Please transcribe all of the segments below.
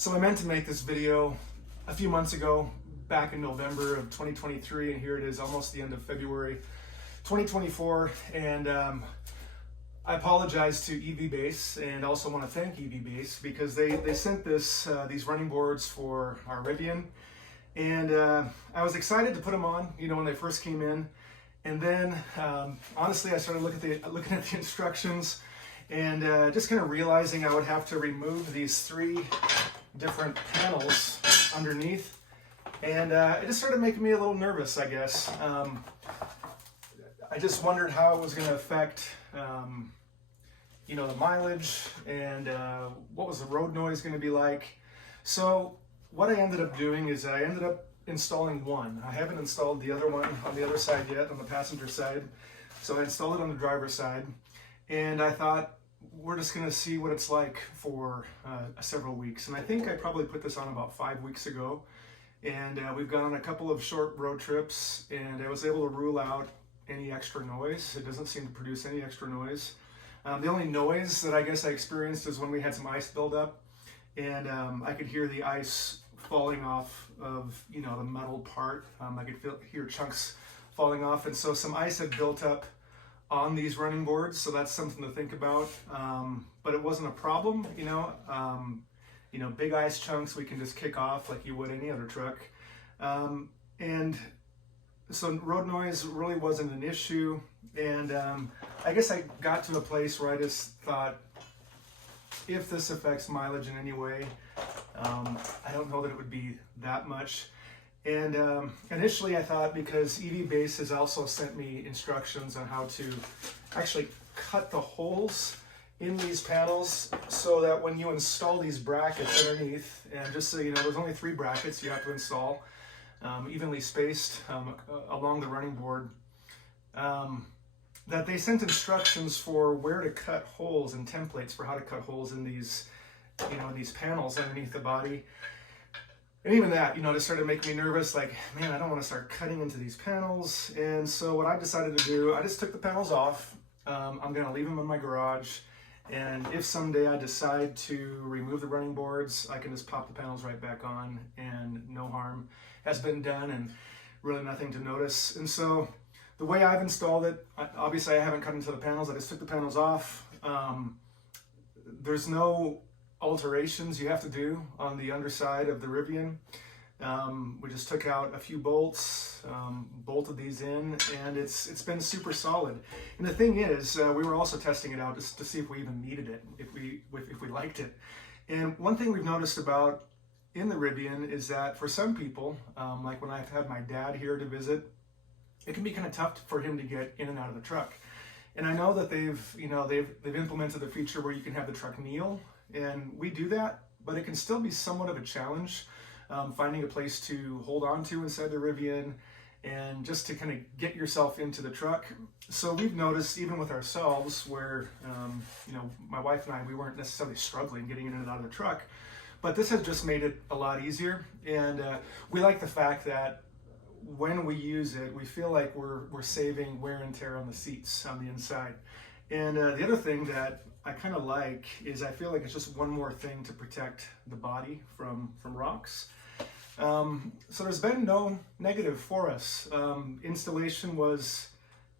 So I meant to make this video a few months ago, back in November of 2023, and here it is almost the end of February 2024. And I apologize to EV Base, and also want to thank EV Base because they sent these running boards for our Rivian, and I was excited to put them on, when they first came in. And then honestly, I started looking at the instructions, and just kind of realizing I would have to remove these 3 different panels underneath, and it just started making me a little nervous, I guess. I just wondered how it was going to affect the mileage, and what was the road noise going to be like. So what I ended up doing is I ended up installing one. I haven't installed the other one on the other side yet, on the passenger side. So I installed it on the driver's side, and I thought, we're just going to see what it's like for several weeks. And I think I probably put this on about 5 weeks ago, and we've gone on a couple of short road trips, and I was able to rule out any extra noise. It doesn't seem to produce any extra noise. The only noise that I guess I experienced is when we had some ice buildup, and I could hear the ice falling off of the metal part. I could hear chunks falling off, and so some ice had built up on these running boards, so that's something to think about. But it wasn't a problem, big ice chunks we can just kick off like you would any other truck. And so road noise really wasn't an issue. And I guess I got to a place where I just thought, if this affects mileage in any way, I don't know that it would be that much. And initially I thought, because EV Base has also sent me instructions on how to actually cut the holes in these panels, so that when you install these brackets underneath, and just so you know, there's only 3 brackets you have to install, evenly spaced along the running board, that they sent instructions for where to cut holes and templates for how to cut holes in these, these panels underneath the body. And even that, just started making me nervous, like, man, I don't want to start cutting into these panels. And so what I decided to do, I just took the panels off. I'm going to leave them in my garage. And if someday I decide to remove the running boards, I can just pop the panels right back on, and no harm has been done, and really nothing to notice. And so the way I've installed it, obviously I haven't cut into the panels. I just took the panels off. There's no alterations you have to do on the underside of the Rivian. We just took out a few bolts, bolted these in, and it's been super solid. And the thing is, we were also testing it out just to see if we even needed it, if we liked it. And one thing we've noticed about in the Rivian is that for some people, like when I've had my dad here to visit, it can be kind of tough for him to get in and out of the truck. And I know that they've implemented a feature where you can have the truck kneel, and we do that, but it can still be somewhat of a challenge finding a place to hold on to inside the Rivian, and just to kind of get yourself into the truck. So we've noticed, even with ourselves, where my wife and I, we weren't necessarily struggling getting in and out of the truck, but this has just made it a lot easier. And we like the fact that when we use it, we feel like we're saving wear and tear on the seats on the inside. And the other thing that I kind of like is, I feel like it's just one more thing to protect the body from rocks. So there's been no negative for us. Installation was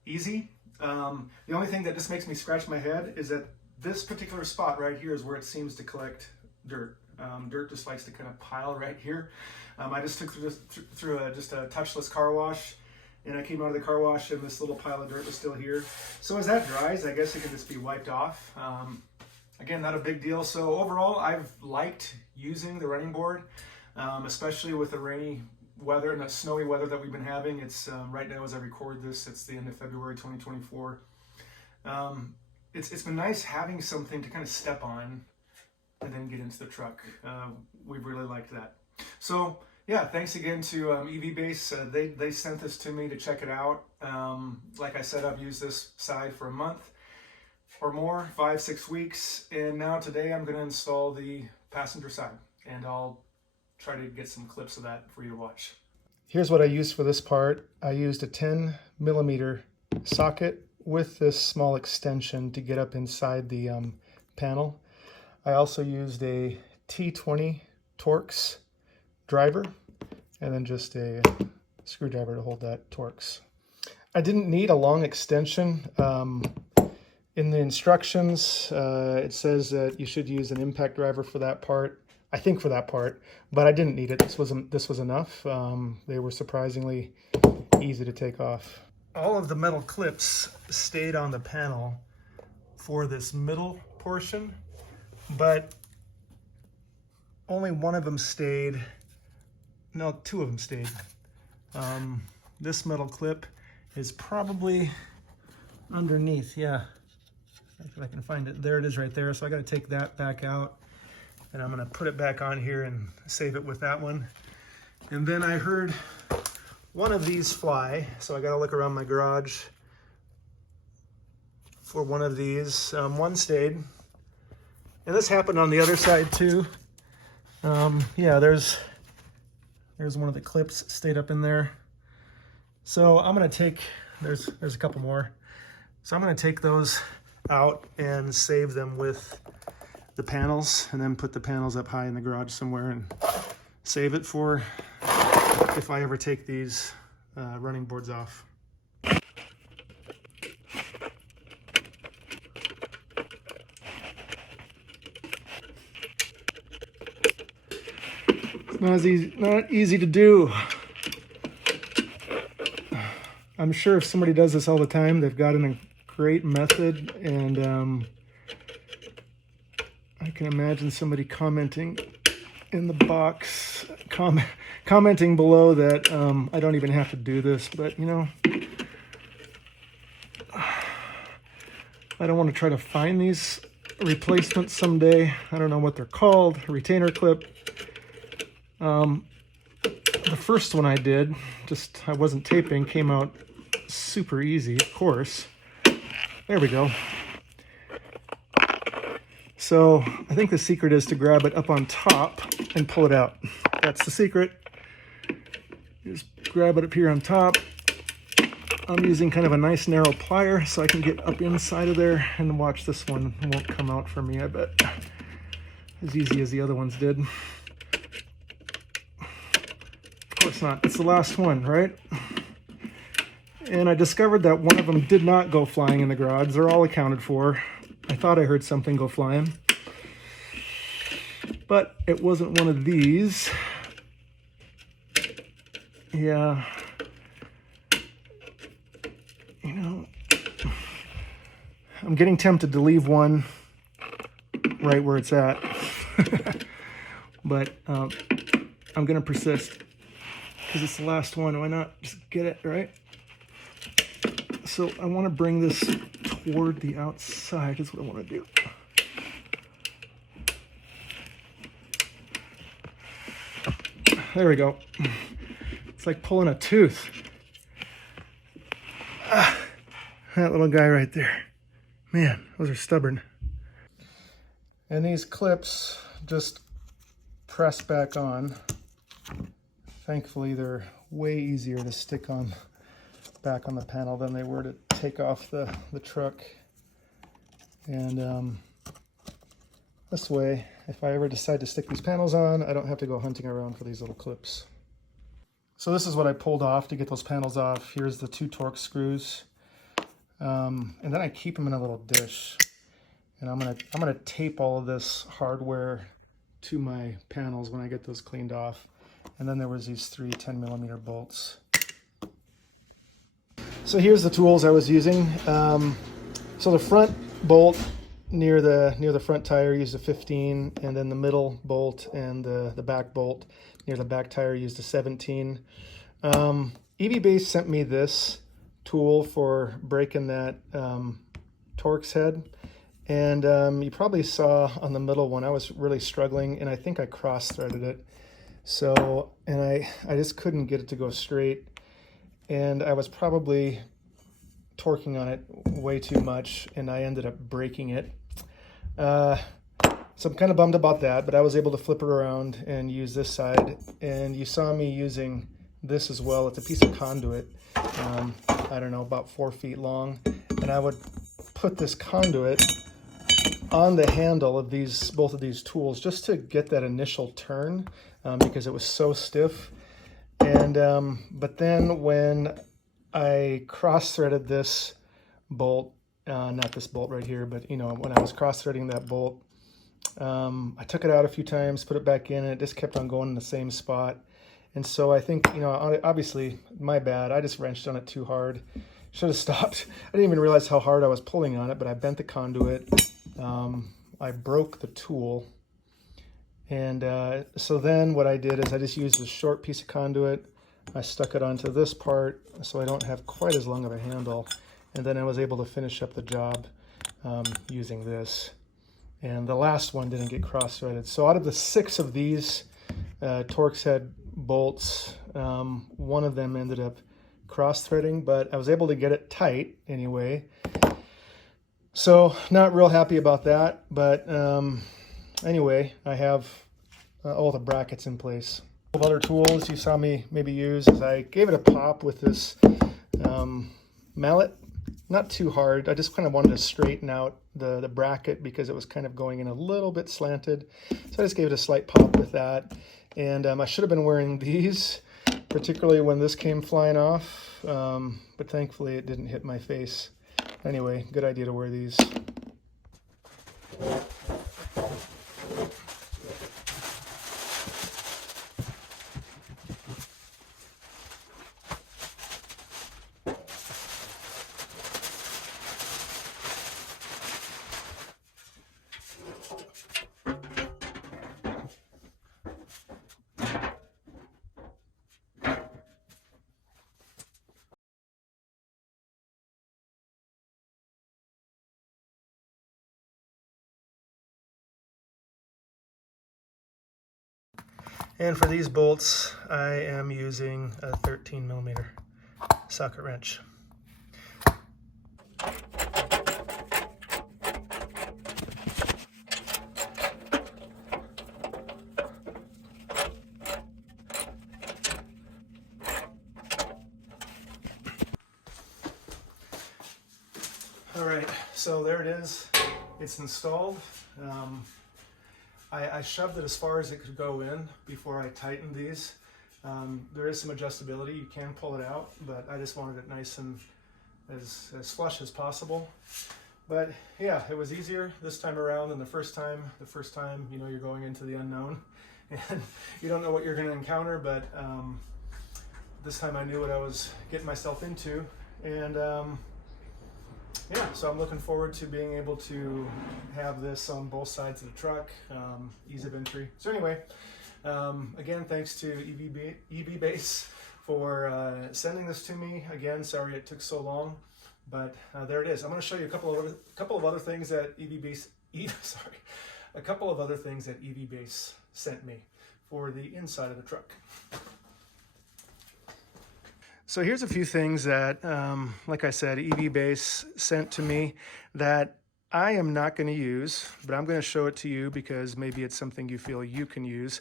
easy. The only thing that just makes me scratch my head is that this particular spot right here is where it seems to collect dirt. Dirt just likes to kind of pile right here. I just took through just a touchless car wash, and I came out of the car wash, and this little pile of dirt was still here. So as that dries, I guess it can just be wiped off. Again, not a big deal. So overall, I've liked using the running board, especially with the rainy weather and the snowy weather that we've been having. It's right now, as I record this, it's the end of February 2024. It's been nice having something to kind of step on and then get into the truck. We've really liked that. So yeah, thanks again to EV Base. They sent this to me to check it out. Like I said, I've used this side for a month or more, 5-6 weeks, and now today I'm going to install the passenger side, and I'll try to get some clips of that for you to watch. Here's what I used for this part. I used a 10mm socket with this small extension to get up inside the panel. I also used a T20 Torx driver, and then just a screwdriver to hold that Torx. I didn't need a long extension. In the instructions, it says that you should use an impact driver for that part. I think for that part, but I didn't need it. This was enough. They were surprisingly easy to take off. All of the metal clips stayed on the panel for this middle portion, but only one of them stayed. No, two of them stayed. This metal clip is probably underneath. Yeah, if I can find it. There it is right there. So I got to take that back out, and I'm going to put it back on here and save it with that one. And then I heard one of these fly, so I got to look around my garage for one of these. One stayed, and this happened on the other side too. Yeah, there's one of the clips stayed up in there. So I'm going to take, there's a couple more. So I'm going to take those out and save them with the panels, and then put the panels up high in the garage somewhere and save it for if I ever take these running boards off. It's not easy to do. I'm sure if somebody does this all the time, they've got a great method, and I can imagine somebody commenting in the box, commenting below that I don't even have to do this, but you know, I don't want to try to find these replacements someday. I don't know what they're called, retainer clip. The first one I did, I wasn't taping, came out super easy, of course. There we go. So I think the secret is to grab it up on top and pull it out. That's the secret. Just grab it up here on top. I'm using kind of a nice narrow plier so I can get up inside of there, and watch, this one won't come out for me, I bet. As easy as the other ones did. Of course not. It's the last one, right? And I discovered that one of them did not go flying in the garage. They're all accounted for. I thought I heard something go flying, but it wasn't one of these. Yeah. You know, I'm getting tempted to leave one right where it's at. But I'm going to persist because it's the last one. Why not just get it, right? So I want to bring this toward the outside is what I want to do. There we go. It's like pulling a tooth. That little guy right there. Man, those are stubborn. And these clips just press back on. Thankfully, they're way easier to stick on back on the panel than they were to take off the truck. And this way, if I ever decide to stick these panels on, I don't have to go hunting around for these little clips. So this is what I pulled off to get those panels off. Here's the 2 Torx screws. And then I keep them in a little dish. And I'm gonna tape all of this hardware to my panels when I get those cleaned off. And then there was these 3 10mm bolts. So here's the tools I was using. So the front bolt near the front tire used a 15, and then the middle bolt and the back bolt near the back tire used a 17. EV Base sent me this tool for breaking that Torx head, and you probably saw on the middle one I was really struggling, and I think I cross-threaded it. So, and I just couldn't get it to go straight, and I was probably torquing on it way too much, and I ended up breaking it. So I'm kind of bummed about that, but I was able to flip it around and use this side, and you saw me using this as well. It's a piece of conduit, I don't know, about 4 feet long, and I would put this conduit on the handle of both of these tools just to get that initial turn because it was so stiff. And but then when I cross-threaded this bolt, not this bolt right here, but when I was cross-threading that bolt, I took it out a few times, put it back in, and it just kept on going in the same spot. And so I think, obviously my bad. I just wrenched on it too hard. Should have stopped. I didn't even realize how hard I was pulling on it, but I bent the conduit. I broke the tool. And so then what I did is I just used a short piece of conduit. I stuck it onto this part so I don't have quite as long of a handle. And then I was able to finish up the job using this. And the last one didn't get cross-threaded. So out of the 6 of these Torx head bolts, one of them ended up cross-threading, but I was able to get it tight anyway. So not real happy about that, but anyway, I have all the brackets in place. Other tools you saw me maybe use is I gave it a pop with this mallet. Not too hard. I just kind of wanted to straighten out the bracket because it was kind of going in a little bit slanted. So I just gave it a slight pop with that. And I should have been wearing these, particularly when this came flying off. But thankfully it didn't hit my face. Anyway, good idea to wear these. And for these bolts, I am using a 13mm socket wrench. All right, so there it is. It's installed. I shoved it as far as it could go in before I tightened these. There is some adjustability. You can pull it out, but I just wanted it nice and as flush as possible. But yeah, it was easier this time around than the first time. The first time, you're going into the unknown and you don't know what you're going to encounter, but this time I knew what I was getting myself into. And yeah, so I'm looking forward to being able to have this on both sides of the truck, ease of entry. So anyway, again, thanks to EV Base for sending this to me. Again, sorry it took so long, but there it is. I'm going to show you a couple of other things that a couple of other things that EV Base sent me for the inside of the truck. So here's a few things that, like I said, EV Base sent to me that I am not going to use, but I'm going to show it to you because maybe it's something you feel you can use.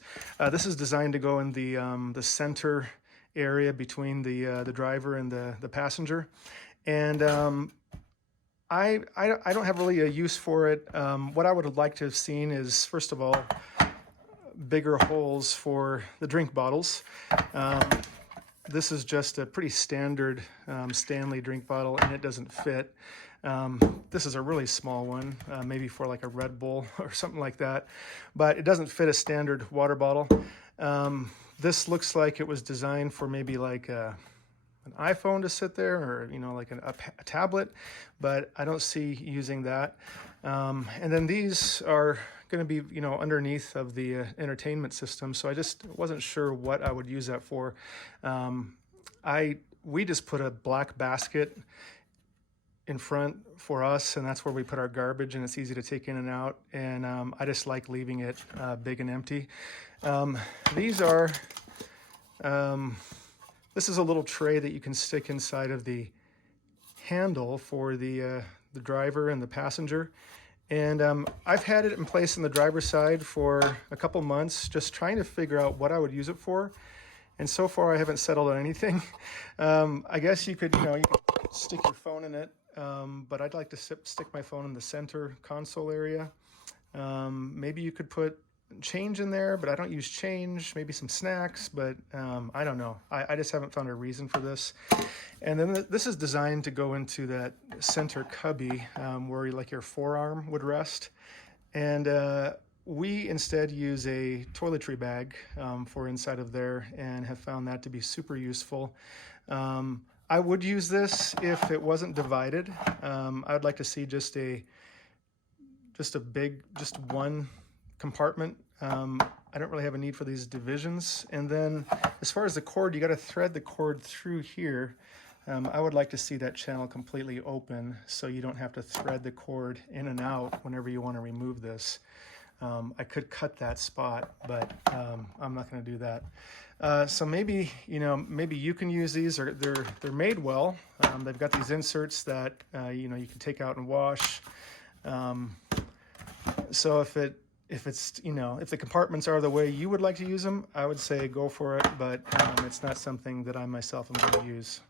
This is designed to go in the center area between the driver and the passenger, and I don't have really a use for it. What I would have liked to have seen is, first of all, bigger holes for the drink bottles. This is just a pretty standard Stanley drink bottle, and it doesn't fit. This is a really small one, maybe for like a Red Bull or something like that, but it doesn't fit a standard water bottle. This looks like it was designed for maybe like an iPhone to sit there, or like a tablet, but I don't see using that. And then these are going to be underneath of the entertainment system, so I just wasn't sure what I would use that for. We just put a black basket in front for us, and that's where we put our garbage, and it's easy to take in and out, and I just like leaving it big and empty. These are this is a little tray that you can stick inside of the handle for the driver and the passenger. And I've had it in place on the driver's side for a couple months, just trying to figure out what I would use it for. And so far I haven't settled on anything. I guess you could stick your phone in it, but I'd like to stick my phone in the center console area. Maybe you could put change in there, but I don't use change. Maybe some snacks, but I don't know. I just haven't found a reason for this. And then this is designed to go into that center cubby where like your forearm would rest. And we instead use a toiletry bag for inside of there, and have found that to be super useful. I would use this if it wasn't divided. I would like to see just one compartment. I don't really have a need for these divisions. And then as far as the cord, you got to thread the cord through here. I would like to see that channel completely open so you don't have to thread the cord in and out whenever you want to remove this. I could cut that spot, but I'm not going to do that. So maybe you can use these, or they're made well. They've got these inserts that you can take out and wash. So if the compartments are the way you would like to use them, I would say go for it. But it's not something that I myself am going to use.